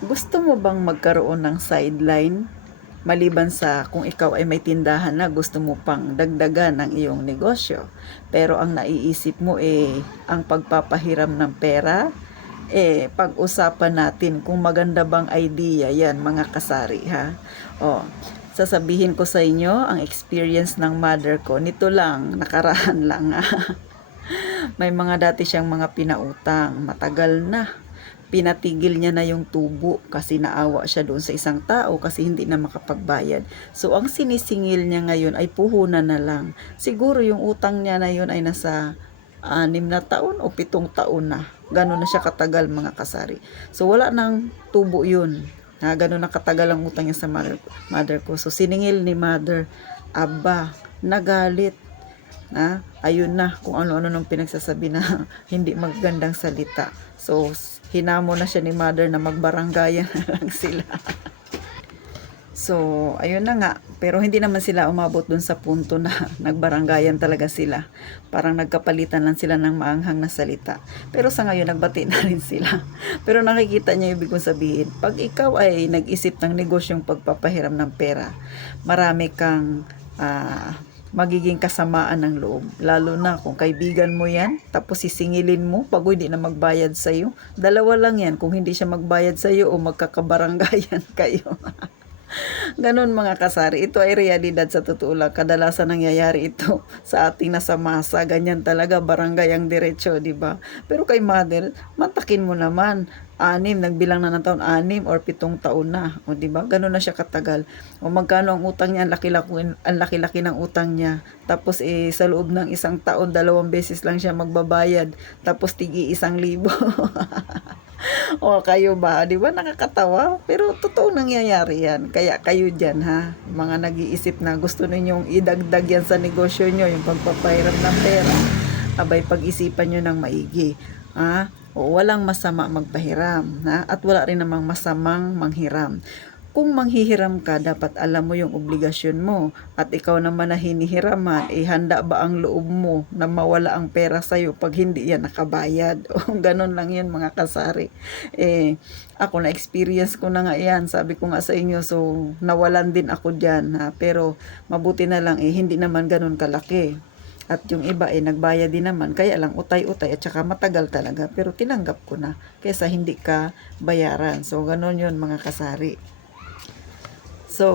Gusto mo bang magkaroon ng sideline? Maliban sa kung ikaw ay may tindahan na gusto mo pang dagdagan ng iyong negosyo. Pero ang naiisip mo ang pagpapahiram ng pera. Pag-usapan natin kung maganda bang idea yan mga kasari ha. O, sasabihin ko sa inyo ang experience ng mother ko. Nito lang, nakaraan lang ha. May mga dati siyang mga pinautang, matagal na. Pinatigil niya na yung tubo kasi naawa siya doon sa isang tao kasi hindi na makapagbayad. So, ang sinisingil niya ngayon ay puhunan na lang. Siguro yung utang niya na yun ay nasa 6 na taon o 7 taon na. Gano'n na siya katagal mga kasari. So, wala nang tubo yun. Gano'n na katagal ang utang niya sa mother ko. So, siningil ni mother. Aba, nagalit. Ayun na kung ano-ano nung pinagsasabi na hindi magandang salita. So, hinamo na siya ni mother na magbaranggayan na lang sila. So, ayun na nga. Pero hindi naman sila umabot dun sa punto na nagbaranggayan talaga sila. Parang nagkapalitan lang sila ng maanghang na salita. Pero sa ngayon, nagbati na rin sila. Pero nakikita niyo ibig kong sabihin, pag ikaw ay nag-isip ng negosyong pagpapahiram ng pera, marami kang magiging kasamaan ng loob. Lalo na kung kaibigan mo yan, tapos sisingilin mo pag hindi na magbayad sa'yo. Dalawa lang yan, kung hindi siya magbayad sa'yo o magkakabaranggayan kayo. Ganon mga kasari, ito ay realidad sa totoo lang. Kadalasan nangyayari ito sa ating nasa masa. Ganyan talaga, barangay ang diretsyo, di ba? Pero kay mother, matakin mo naman. Nagbilang na ng taon, 6 or 7 taon na. O di ba? Ganon na siya katagal. O magkano ang utang niya, ang laki-laki ng utang niya. Tapos sa loob ng 1 taon, 2 beses lang siya magbabayad. Tapos tigi 1,000. O kayo ba, 'di ba nakakatawa? Pero totoo nangyayari 'yan. Kaya kayo diyan ha, mga nag-iisip na gusto ninyong idagdag 'yan sa negosyo nyo, yung pagpapahiram ng pera. Abay pag-isipan nyo ng maigi. O walang masama magpahiram, at wala rin namang masamang manghiram. Kung manghihiram ka, dapat alam mo yung obligasyon mo. At ikaw naman na hinihiraman, handa ba ang loob mo na mawala ang pera sa'yo pag hindi yan nakabayad? O ganun lang yan mga kasari. Ako na-experience ko na nga yan. Sabi ko nga sa inyo, so nawalan din ako dyan. Pero mabuti na lang, hindi naman ganun kalaki. At yung iba nagbayad din naman, kaya lang utay-utay at saka matagal talaga. Pero tinanggap ko na, kaysa hindi ka bayaran. So ganun yun mga kasari. So,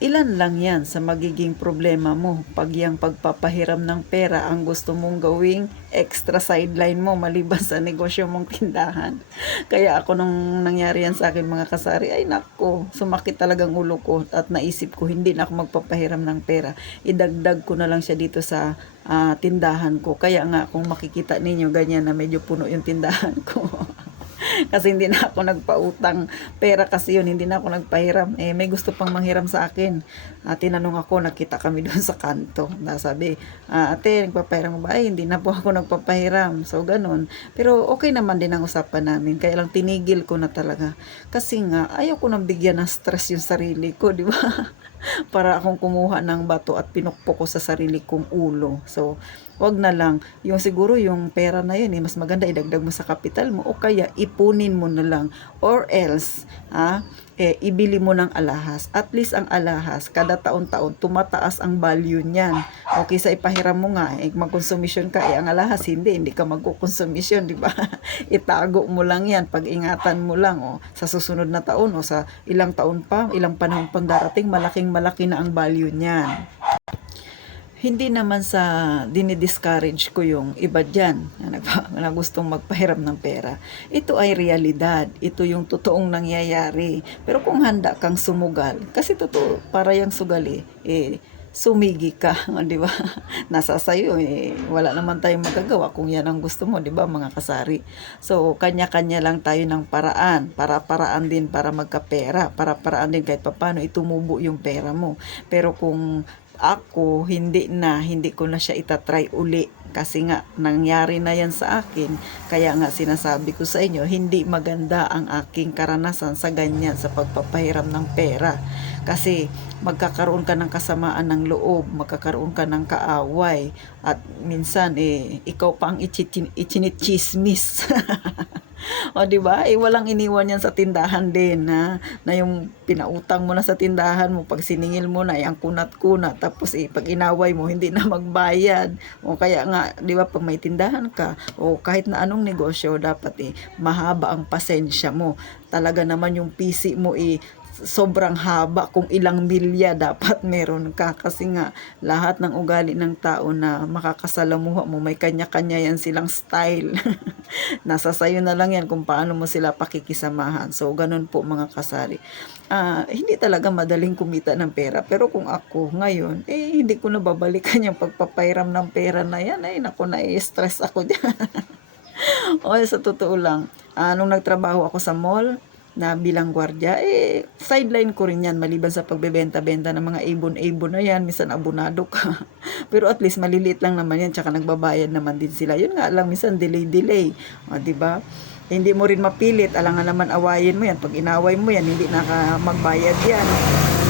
ilan lang yan sa magiging problema mo pag yung pagpapahiram ng pera ang gusto mong gawing extra sideline mo maliban sa negosyo mong tindahan. Kaya ako nung nangyari yan sa akin mga kasari, ay nako, sumakit talagang ulo ko at naisip ko hindi na ako magpapahiram ng pera. Idagdag ko na lang siya dito sa tindahan ko. Kaya nga kung makikita ninyo ganyan na medyo puno yung tindahan ko. Kasi hindi na ako nagpautang pera kasi yun, hindi na ako nagpahiram. May gusto pang manghiram sa akin. Tinanong ako, nakita kami doon sa kanto. Sabi, ate, nagpapahiram ba? Hindi na po ako nagpapahiram. So, ganun. Pero okay naman din ang usapan namin. Kaya lang tinigil ko na talaga. Kasi nga, ayaw ko nang bigyan ng stress yung sarili ko, di ba? Para akong kumuha ng bato at pinukpok ko sa sarili kong ulo. So, wag na lang. Yung siguro yung pera na yun, mas maganda idagdag mo sa kapital mo o kaya ipunin mo na lang. Or else, ibili mo ng alahas. At least ang alahas, kada taon-taon, tumataas ang value niyan. Okay, sa ipahiram mo nga, magkonsumisyon ka, ang alahas, hindi ka magkukonsumisyon, di ba? Itago mo lang yan, pag-ingatan mo lang, sa susunod na taon, o sa ilang taon pa, ilang panahon pang darating, malaking-malaki na ang value niyan. Hindi naman sa dinidiscourage ko yung iba dyan na gustong magpahiram ng pera. Ito ay realidad. Ito yung totoong nangyayari. Pero kung handa kang sumugal, kasi totoo, para yung sugali, sumigi ka, di ba? Nasa sayo, wala naman tayong magagawa kung yan ang gusto mo, di ba mga kasari? So, kanya-kanya lang tayo ng paraan. Para-paraan din para magkapera. Para-paraan din kahit paano itumubo yung pera mo. Pero kung ako, hindi ko na siya itatry uli. Kasi nga, nangyari na yan sa akin. Kaya nga, sinasabi ko sa inyo, hindi maganda ang aking karanasan sa ganyan, sa pagpapahiram ng pera. Kasi, magkakaroon ka ng kasamaan ng loob, magkakaroon ka ng kaaway, at minsan, ikaw pa ang ichinitsismis. O, 'di ba? Eh, walang iniwan 'yan sa tindahan din, na yung pinautang mo na sa tindahan mo, 'pag siningil mo na, eh, ang kunat-kunat, tapos, eh, 'pag inaway mo hindi na magbayad. O kaya nga, 'di ba, 'pag may tindahan ka o kahit na anong negosyo, dapat, mahaba ang pasensya mo. Talaga naman yung PC mo, sobrang haba, kung ilang milya dapat meron ka, kasi nga lahat ng ugali ng tao na makakasalamuha mo, may kanya-kanya yan silang style. Nasa sayo na lang yan kung paano mo sila pakikisamahan. So, ganun po mga kasari. Hindi talaga madaling kumita ng pera. Pero kung ako ngayon, hindi ko na babalikan yung pagpapairam ng pera na yan. Ay, naku, na-stress ako dyan. O, sa totoo lang, nung nagtrabaho ako sa mall, na bilang gwardiya, sideline ko rin yan, maliban sa pagbebenta-benta ng mga ibon-ibon na yan, minsan abonado ka. Pero at least maliliit lang naman yan, tsaka nagbabayad naman din sila. Yun nga lang, minsan delay-delay. O, diba? Hindi mo rin mapilit, alangan naman awayin mo yan. Pag inaway mo yan, hindi na magbayad yan.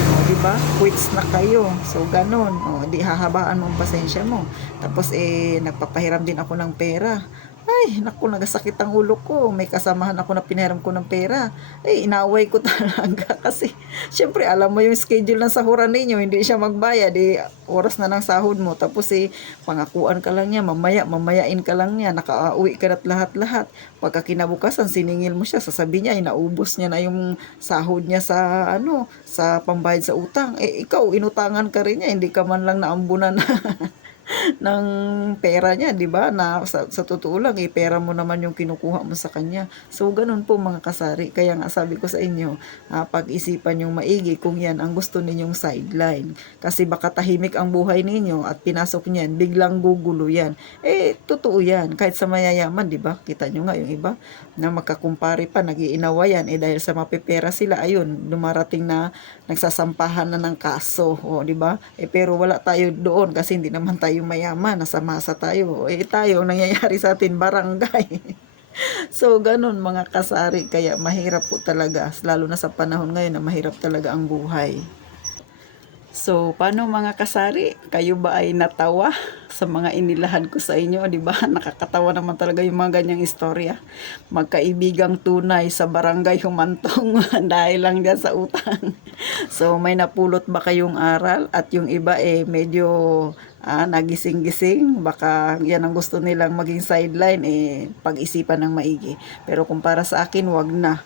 O, diba? Quits na kayo. So, ganun. O, di hahabaan mo ang pasensya mo. Tapos, nagpapahiram din ako ng pera. Ay, naku, nagasakit ang ulo ko. May kasamahan ako na pinahiram ko ng pera. Inaway ko talaga kasi syempre alam mo yung schedule ng sahuran ninyo, hindi siya magbayad, oras na ng sahod mo. Tapos pangakuan ka lang niya, mamayain ka lang niya, nakauwi ka na't lahat-lahat. Pagka kinabukasan, siningil mo siya, sasabihin niya, inaubos niya na yung sahod niya sa sa pambayad sa utang. Ikaw, inutangan ka rin niya, hindi ka man lang naambunan na ng pera niya, 'di ba? Na sa totoo lang, pera mo naman yung kinukuha mo sa kanya. So ganun po mga kasari. Kaya nga sabi ko sa inyo, pag-isipan yung maigi kung yan ang gusto ninyong sideline. Kasi baka tahimik ang buhay ninyo at pinasok niyan, biglang gugulo yan. Totoo yan. Kahit sa mayayaman, 'di ba? Kita nyo nga yung iba na magkakumpare pa, nag-iinawayan, dahil sa mapipera sila, ayun, dumarating na nagsasampahan na ng kaso, o 'di ba? Pero wala tayo doon kasi hindi naman tayo mayaman, nasa masa tayo. Tayo, nangyayari sa atin, barangay. So, ganun mga kasari, kaya mahirap po talaga, lalo na sa panahon ngayon na mahirap talaga ang buhay. So, paano mga kasari? Kayo ba ay natawa sa mga inilahad ko sa inyo? Di ba? Nakakatawa naman talaga yung mga ganyang istorya. Magkaibigang tunay sa barangay humantong dahil lang dyan sa utang. So, may napulot ba kayong aral? At yung iba medyo nagising-gising, baka yan ang gusto nilang maging sideline, pag-isipan ng maigi. Pero kung para sa akin, wag na.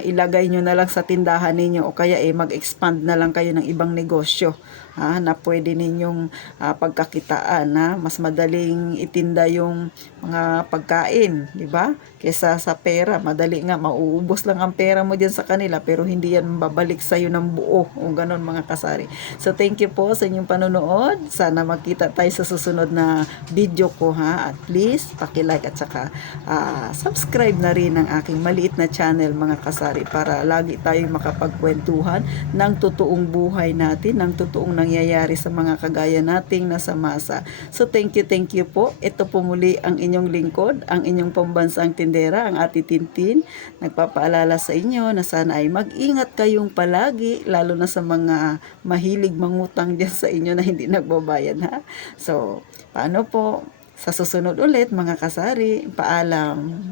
Ilagay nyo na lang sa tindahan ninyo, o kaya mag-expand na lang kayo ng ibang negosyo, na pwede ninyong pagkakitaan, mas madaling itinda yung mga pagkain, di ba? Kesa sa pera, madali nga, mauubos lang ang pera mo diyan sa kanila, pero hindi yan babalik sa iyo ng buo, o ganon mga kasari. So thank you po sa inyong panonood. Sana magkita tayo sa susunod na video ko, at please paki-like at saka subscribe na rin ang aking maliit na channel mga kasari, para lagi tayong makapagkwentuhan ng totoong buhay natin, ng totoong nangyayari sa mga kagaya nating nasa masa. So thank you po. Ito po muli ang inyong lingkod, ang inyong pambansang tindera, ang Ate Tintin. Nagpapaalala sa inyo na sana ay mag-ingat kayong palagi, lalo na sa mga mahilig mangutang dyan sa inyo na hindi nagbabayad, So, paano po? Sa susunod ulit mga kasari, paalam.